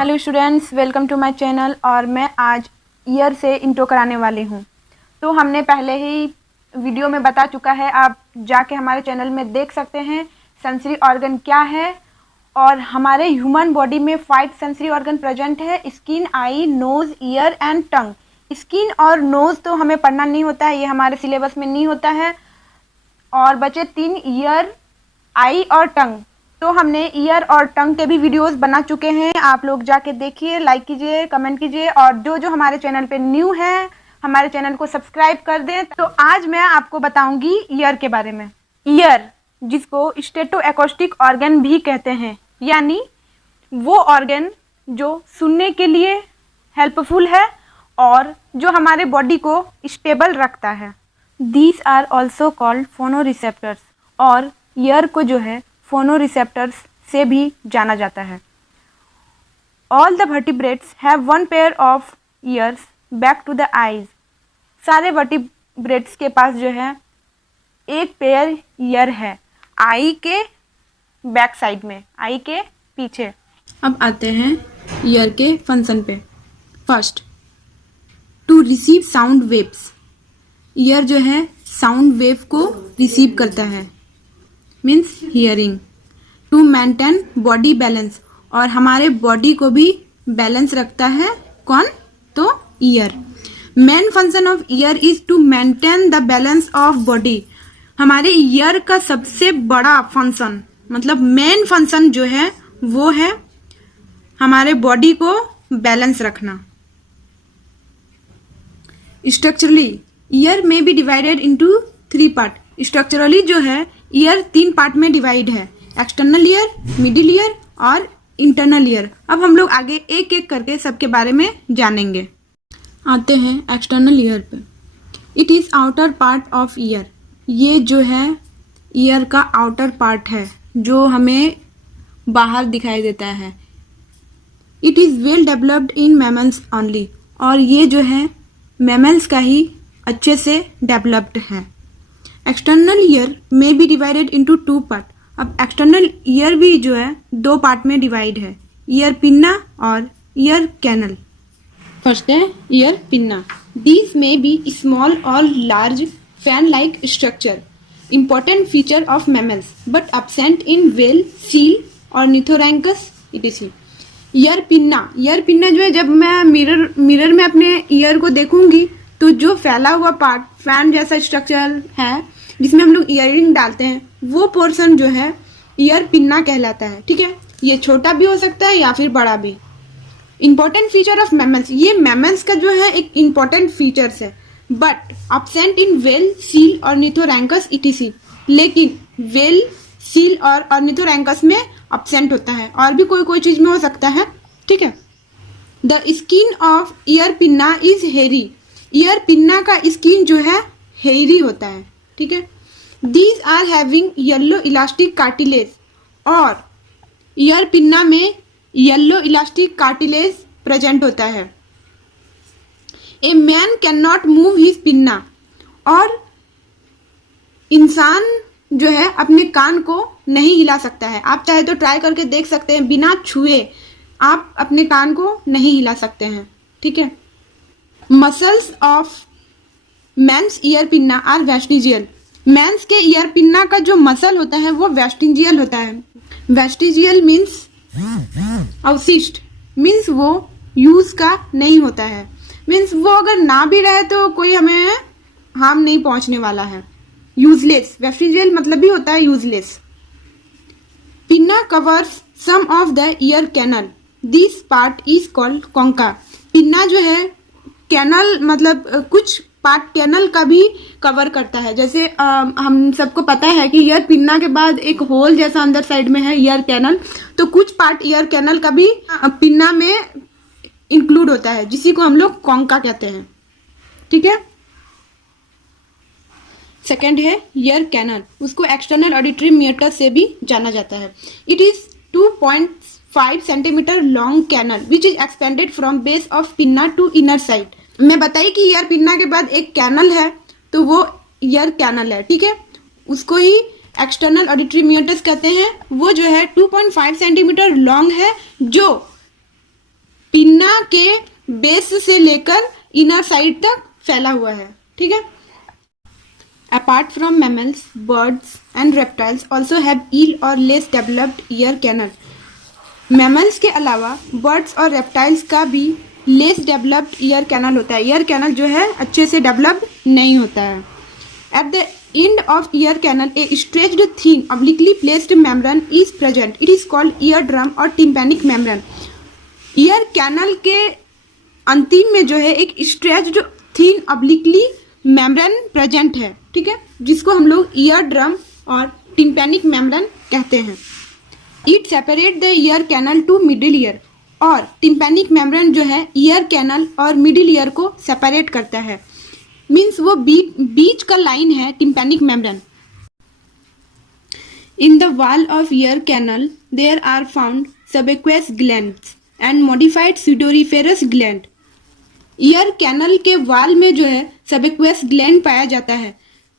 Hello students, welcome to my channel. और मैं आज ईयर से इंट्रो कराने वाली हूँ। तो हमने पहले ही वीडियो में बता चुका है, आप जाके हमारे चैनल में देख सकते हैं सेंसरी ऑर्गन क्या है। और हमारे ह्यूमन बॉडी में 5 सेंसरी ऑर्गन प्रेजेंट है: skin, eye, nose, ear and tongue. Skin और नोज़ तो हमें पढ़ना नहीं होता है, ये हमारे सिलेबस में नहीं होता है। और बचे 3, ईयर, आई और टंग। तो हमने ईयर और टंग के भी वीडियोस बना चुके हैं, आप लोग जाके देखिए, लाइक कीजिए, कमेंट कीजिए। और जो हमारे चैनल पे न्यू है, हमारे चैनल को सब्सक्राइब कर दें। तो आज मैं आपको बताऊंगी ईयर के बारे में। ईयर, जिसको स्टेटो एकॉस्टिक ऑर्गन भी कहते हैं, यानी वो ऑर्गन जो सुनने के लिए हेल्पफुल है और जो हमारे बॉडी को स्टेबल रखता है। These are also called phonoreceptors. और ईयर को जो है फोनोरिसेप्टर्स से भी जाना जाता है। All the vertebrates have 1 pair of ears back to the eyes. सारे वर्टिब्रेट्स के पास जो है एक पेयर ईयर है आई के बैक साइड में, आई के पीछे। अब आते हैं ईयर के फंक्शन पे। First, to receive sound waves. Ear जो है साउंड वेव को रिसीव करता है, means hearing. To maintain body balance, और हमारे बॉडी को भी बैलेंस रखता है कौन? तो ear. Main function of ear is to maintain the balance of body. हमारे ईयर का सबसे बड़ा फंक्शन, मतलब मेन फंक्शन जो है वो है हमारे बॉडी को बैलेंस रखना। स्ट्रक्चरली ईयर में be divided into 3 part. Structurally जो है ईयर 3 पार्ट में डिवाइड है: एक्सटर्नल ईयर, मिडिल ईयर और इंटरनल ईयर। अब हम लोग आगे एक एक करके सबके बारे में जानेंगे। आते हैं एक्सटर्नल ईयर पे। It is outer part of year. ये जो है ईयर का आउटर पार्ट है, जो हमें बाहर दिखाई देता है। It is well developed in mammals only. और ये जो है मैमल्स का ही अच्छे से डेवलप्ड है। एक्सटर्नल ईयर में बी डिवाइडेड इनटू 2 पार्ट। अब एक्सटर्नल ईयर भी जो है 2 पार्ट में डिवाइड है: ईयर पिन्ना और ईयर कैनल। फर्स्ट है ईयर पिन्ना। दीज में बी स्मॉल और large fan like structure, important feature of mammals, but absent in whale, seal और निथोरैंकस etc. ईयर पिन्ना जो है, जब मैं मिरर में अपने ईयर को देखूंगी तो जो फैला हुआ पार्ट, फैन जैसा स्ट्रक्चर है जिसमें हम लोग ईयरिंग डालते हैं, वो पोर्शन जो है ईयर पिन्ना कहलाता है। ठीक है, ये छोटा भी हो सकता है या फिर बड़ा भी। इंपॉर्टेंट फीचर ऑफ मैमल्स, ये मैमल्स का जो है एक इंपॉर्टेंट फीचर्स है, but absent in well, seal और निथोरैंकस etc. लेकिन वेल, सील और ऑर्निथोरैंकस में absent होता है, और भी कोई चीज में हो सकता है। ठीक है। The skin of ear pinna is hairy. Ear pinna का स्किन जो है हेरी होता है। ठीक है। These are having yellow elastic cartilage. और ईयर पिन्ना में येलो इलास्टिक कार्टिलेज प्रेजेंट होता है। A man can not move his pinna. और इंसान जो है अपने कान को नहीं हिला सकता है। आप चाहे तो ट्राई करके देख सकते हैं, बिना छुए आप अपने कान को नहीं हिला सकते हैं। ठीक है। Muscles of man's ear pinna are vestigial. Man's के ईयर पिन्ना का जो मसल होता है वो वेस्टिजियल होता है। वेस्टिजियल मीन्स अवशिष्ट, मीन्स वो यूज का नहीं होता है, मीन्स वो अगर ना भी रहे तो कोई हमें हार्म नहीं पहुंचने वाला है। यूजलेस, वेस्टिजियल मतलब भी होता है useless. Pinna covers some of the ear canal. This part is called concha. Pinna जो है कैनल मतलब कुछ पार्ट कैनल का भी कवर करता है। जैसे हम सबको पता है कि ईयर पिन्ना के बाद एक होल जैसा अंदर साइड में है ईयर कैनल, तो कुछ पार्ट ईयर कैनल का भी पिन्ना में इंक्लूड होता है, जिसी को हम लोग कॉन्का कहते हैं। ठीक है। सेकेंड है ईयर कैनल, उसको एक्सटर्नल ऑडिटरी मीटर से भी जाना जाता है। It is 2.5 centimeter long canal which is expanded from base of pinna to inner side. मैं बताई कि ईयर पिन्ना के बाद एक कैनल है, तो वो ईयर कैनल है। ठीक है, उसको ही एक्सटर्नल ऑडिटरी मीटर्स कहते हैं। वो जो है 2.5 सेंटीमीटर लॉन्ग है, जो पिन्ना के बेस से लेकर इनर साइड तक फैला हुआ है, ठीक है। Apart from mammals, birds and reptiles also have ill और less developed ear canal. Mammals के अलावा बर्ड्स और रेप्टाइल्स का भी लेस डेवलप्ड ईयर कैनल होता है। ईयर कैनल जो है अच्छे से डेवलप्ड नहीं होता है। At the end of ear canal a stretched thin obliquely placed membrane is present. It is called eardrum or tympanic membrane. Ear canal के अंतिम में जो है एक stretched thin obliquely membrane present है, ठीक है, जिसको हम लोग ईयर ड्रम और टिम्पैनिक मेम्ब्रेन कहते हैं। It separate the ear canal to middle ear, और टिम्पैनिक मेम्ब्रेन जो है ईयर कैनल और मिडिल ईयर को सेपरेट करता है। मीन्स वो बीच का लाइन है tympanic membrane. In the wall of ear canal there are found सबएक्वेस glands and modified sudoriferous gland. Ear canal के वॉल में जो है सबएक्वेस ग्लैंड पाया जाता है,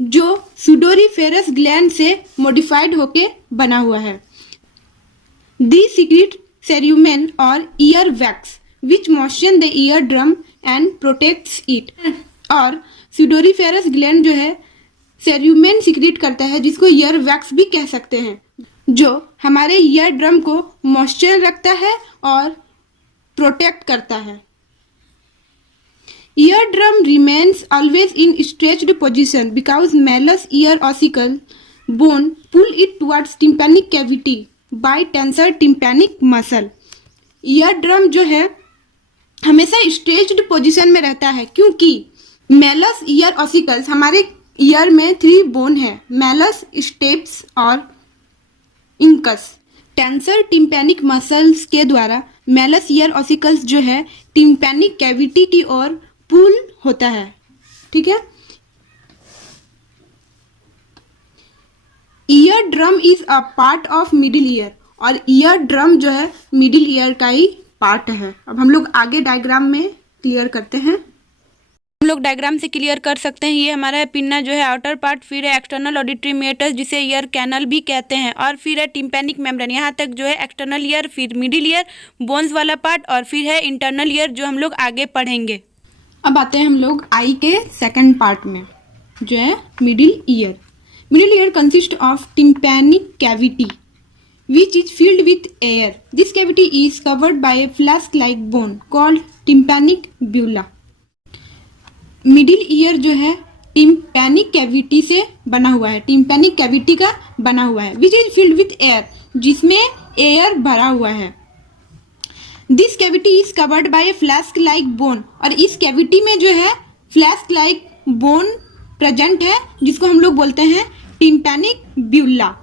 जो स्यूडोरिफेरस ग्लैंड से मॉडिफाइड होके बना हुआ है। दी सीक्रेट सेरुमेन और ear wax which moisten the ear drum and protects it. और स्यूडोरिफेरस ग्लैंड जो है सेरुमेन सीक्रेट करता है, जिसको ईयर वैक्स भी कह सकते हैं, जो हमारे ईयर ड्रम को मॉइस्चर रखता है और प्रोटेक्ट करता है। Ear drum remains always in stretched position because malleus ear ossicle bone pull it towards tympanic cavity by tensor tympanic muscle. Ear drum जो है हमेशा स्ट्रेच्ड पोजिशन में रहता है, क्योंकि मैलस ईयर ऑसिकल्स, हमारे ईयर में 3 बोन है, मैलस, स्टेप्स और इंकस। टेंसर टिम्पैनिक मसल्स के द्वारा मैलस ईयर ऑसिकल्स जो है टिम्पैनिक कैविटी की ओर पुल होता है, ठीक है। Ear drum is a part of middle ear, और ईयर ड्रम जो है मिडिल ईयर का ही पार्ट है। अब हम लोग आगे डायग्राम में क्लियर करते हैं। हम लोग डायग्राम से क्लियर कर सकते हैं। ये हमारा है पिन्ना जो है आउटर पार्ट, फिर है एक्सटर्नल ऑडिटरी मेटस जिसे ईयर कैनल भी कहते हैं, और फिर है टिम्पैनिक मेम्ब्रेन। यहाँ तक जो है एक्सटर्नल ईयर, फिर मिडिल ईयर, बोन्स वाला पार्ट, और फिर है इंटरनल ईयर जो हम लोग आगे पढ़ेंगे। अब आते हैं हम लोग आई के सेकंड पार्ट में, जो है middle year. Middle year consist of tympanic cavity which is filled with air. This cavity is covered by a flask-like bone called tympanic bulla. Middle ear जो है टिम्पैनिक कैविटी से बना हुआ है, टिम्पैनिक कैविटी का बना हुआ है, which is filled with air, जिसमें एयर भरा हुआ है। This cavity is covered by A flask like bone, और इस कैविटी में जो है फ्लास्क लाइक बोन प्रेजेंट है, जिसको हम लोग बोलते हैं tympanic bulla.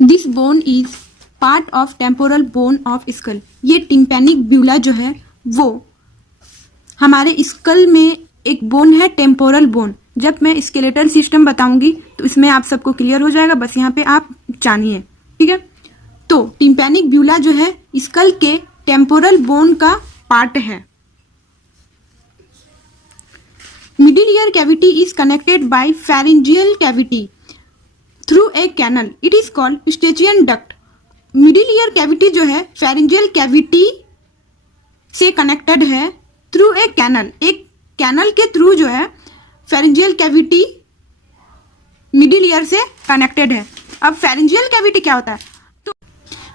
This bone is part of temporal bone of skull. ये टिम्पैनिक ब्यूला जो है वो हमारे स्कल में एक बोन है, टेम्पोरल बोन। जब मैं स्केलेटल सिस्टम बताऊंगी तो इसमें आप सबको क्लियर हो जाएगा, बस यहाँ पे आप जानिए, ठीक है। तो टिम्पैनिक ब्यूला जो है स्कल के टेम्पोरल बोन का पार्ट है। Middle ear cavity is connected by pharyngeal cavity through a canal, it is called eustachian duct. Middle ear cavity जो है फेरिंजियल कैविटी से कनेक्टेड है थ्रू ए कैनल। एक कैनल के थ्रू जो है फेरिंजियल कैविटी मिडिल ईयर से कनेक्टेड है। अब फेरिंजियल कैविटी क्या होता है? तो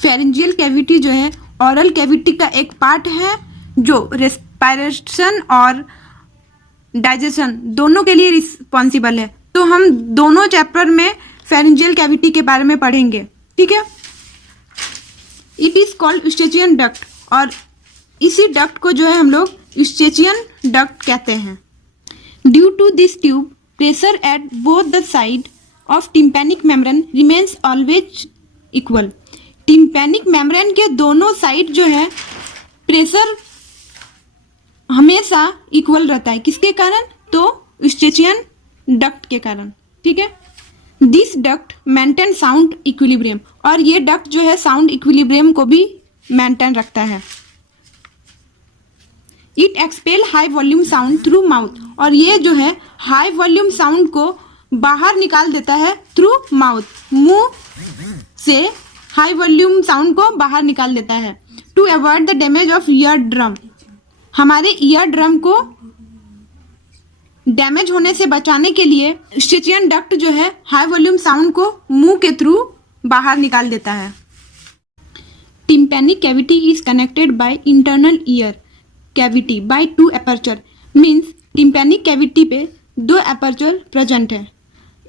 फेरिंजियल कैविटी जो है ऑरल कैविटी का एक पार्ट है, जो रेस्पिरेशन और डाइजेशन दोनों के लिए रिस्पॉन्सिबल है। तो हम दोनों चैप्टर में फेरिंजियल कैविटी के बारे में पढ़ेंगे, ठीक है। It is called eustachian duct, और इसी डक्ट को जो है हम लोग स्टेचियन डक्ट कहते हैं। Due to this tube pressure at both the side of tympanic membrane remains always equal. Tympanic membrane के दोनों साइड जो है प्रेशर हमेशा इक्वल रहता है। किसके कारण? तो स्टेचियन डक्ट के कारण, ठीक है। This duct maintain sound equilibrium, और ये डक्ट जो है साउंड इक्विलिब्रियम को भी मेंटेन रखता है। It expel high volume sound through mouth, और ये जो है हाई वॉल्यूम साउंड को बाहर निकाल देता है थ्रू माउथ। मुंह से हाई वॉल्यूम साउंड को बाहर निकाल देता है। To avoid the damage of ear drum. हमारे ईयर ड्रम को डैमेज होने से बचाने के लिए स्टिचियन डक्ट जो है हाई वॉल्यूम साउंड को मुंह के थ्रू बाहर निकाल देता है। Tympanic cavity is connected by internal ear cavity by two aperture. Means tympanic cavity पे दो एपर्चर प्रेजेंट है,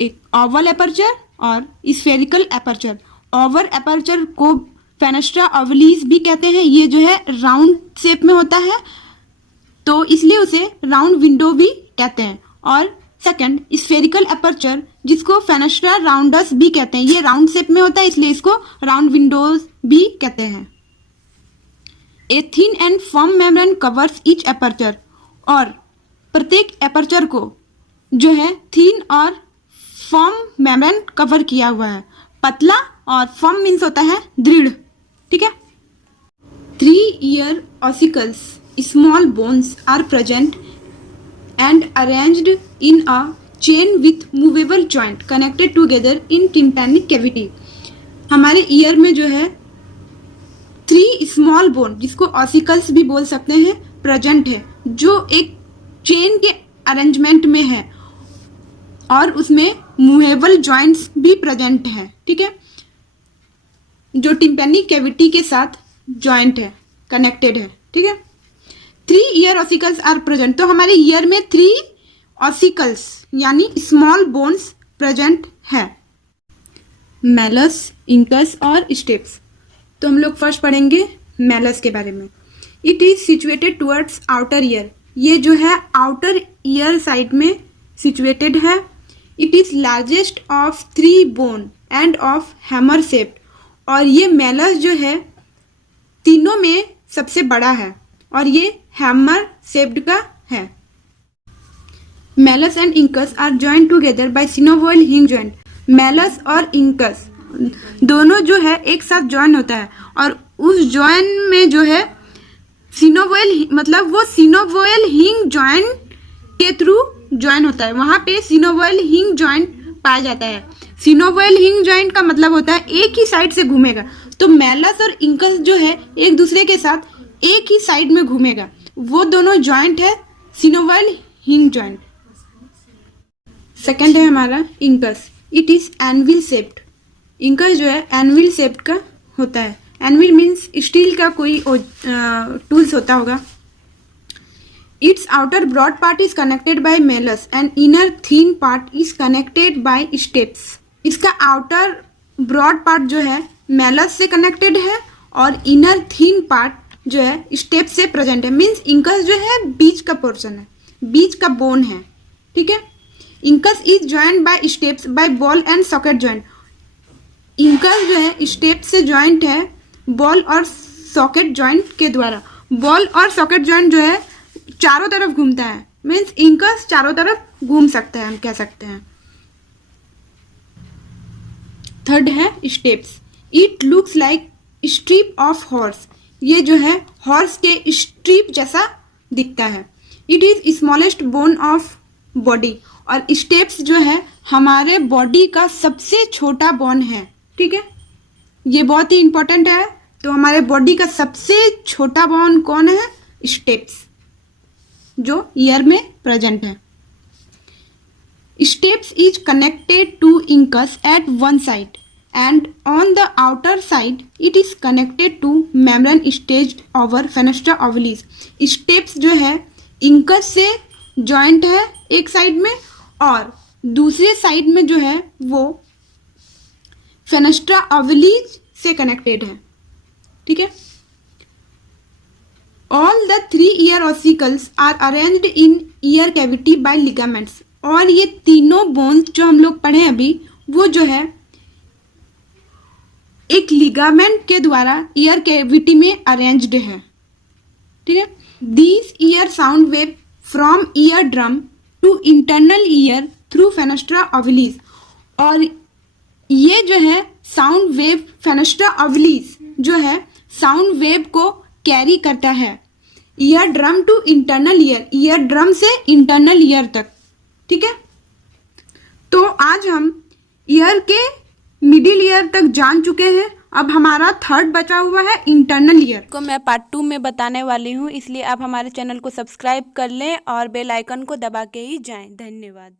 एक ओवल एपर्चर और स्फेरिकल एपर्चर। ओवल एपर्चर को फेनेस्ट्रा ओवलिस भी कहते हैं। ये जो है राउंड शेप में होता है तो इसलिए उसे राउंड विंडो भी कहते हैं। और सेकंड स्फेरिकल एपर्चर जिसको फेनेस्ट्रा राउंडस भी कहते हैं, ये राउंड शेप में होता है इसलिए इसको राउंड विंडोज भी कहते हैं। A thin and firm membrane covers each aperture. और प्रत्येक एपर्चर को जो है थिन और फर्म मेम्ब्रेन कवर किया हुआ है। पतला और फर्म मीन्स होता है दृढ़, ठीक है। 3 ear ossicles small bones are present and arranged in a chain with movable joint connected together in tympanic cavity। हमारे ईयर में जो है 3 स्मॉल बोन जिसको ऑसिकल्स भी बोल सकते हैं प्रेजेंट है, जो एक चेन के अरेंजमेंट में है और उसमें मूवेबल जॉइंट्स भी प्रेजेंट है, ठीक है, जो टिम्पैनिक कैविटी के साथ जॉइंट है, कनेक्टेड है, ठीक है। 3 ईयर ऑसिकल्स आर प्रेजेंट। तो हमारे ईयर में 3 ऑसिकल्स यानी स्मॉल बोन्स प्रेजेंट है। मेलस, इंकस और स्टेप्स। तो हम लोग फर्स्ट पढ़ेंगे मेलस के बारे में। It is situated towards outer ear. ये जो है आउटर ईयर साइड में सिचुएटेड है। It is largest of 3 bone end of hammer shaped. और ये मेलस जो है तीनों में सबसे बड़ा है और ये हैमर शेप्ड का है। Malleus and incus are joint together by synovial hinge joint. Malleus और इंकस दोनों जो है एक साथ जॉइन होता है और उस जॉइन में जो है सिनोवियल मतलब वो सिनोवियल हिंग जॉइंट के थ्रू जॉइन होता है। वहां पे सिनोवियल हिंग जॉइंट पाया जाता है। सिनोवियल हिंग जॉइंट का मतलब होता है एक ही साइड से घूमेगा। तो मेलस और इंकस जो है एक दूसरे के साथ एक ही साइड में घूमेगा, वो दोनों जॉइंट है सिनोवियल हिंग जॉइंट। सेकंड है हमारा incus. It is anvil shaped. Incus जो है एनविल शेप्ड का होता है। एनविल मीन्स स्टील का कोई टूल्स होता होगा। Its outer broad part is connected by malleus and inner thin part is connected by stapes. इसका आउटर ब्रॉड पार्ट जो है मेलस से कनेक्टेड है और इनर थिन पार्ट जो है स्टेप से प्रेजेंट है। मीन्स इंकस जो है बीच का पोर्शन है, बीच का बोन है, ठीक है। Incus is joint by steps by ball and socket joint. Incus जो है स्टेप से जॉइंट है बॉल और सॉकेट जॉइंट के द्वारा। बॉल और सॉकेट जॉइंट जो है चारों तरफ घूमता है। मीन्स इंकस चारों तरफ घूम सकता है, हम कह सकते हैं। थर्ड है steps. It looks like strip of horse. ये जो है हॉर्स के स्ट्रिप जैसा दिखता है। It is smallest bone of body. और स्टेप्स जो है हमारे बॉडी का सबसे छोटा बोन है, ठीक है। ये बहुत ही इंपॉर्टेंट है। तो हमारे बॉडी का सबसे छोटा बोन कौन है? स्टेप्स, जो ईयर में प्रेजेंट है। Stapes is connected to incus at one side and on the outer side it is connected to membrane staged over fenestra ovalis। Steps जो है इंकस से जॉइंट है एक साइड में और दूसरे साइड में जो है वो फेनेस्ट्रा ओवलिस से कनेक्टेड है, ठीक है। All the 3 ear ossicles are arranged in ear cavity by ligaments. और ये तीनों बोन्स जो हम लोग पढ़े अभी वो जो है एक लिगामेंट के द्वारा ईयर कैविटी में अरेंज्ड है, ठीक है। These ear sound wave from ear drum to internal ear through fenestra ovalis. और ये जो है साउंड वेव फेनेस्ट्रा ओवलिस जो है साउंड वेव को कैरी करता है ear drum to internal ear, ear drum से इंटरनल ईयर तक, ठीक है। तो आज हम ईयर के मिडिल ईयर तक जान चुके हैं। अब हमारा थर्ड बचा हुआ है इंटरनल ईयर। को मैं पार्ट 2 में बताने वाली हूँ, इसलिए आप हमारे चैनल को सब्सक्राइब कर लें और बेल आइकन को दबा के ही जाएं। धन्यवाद।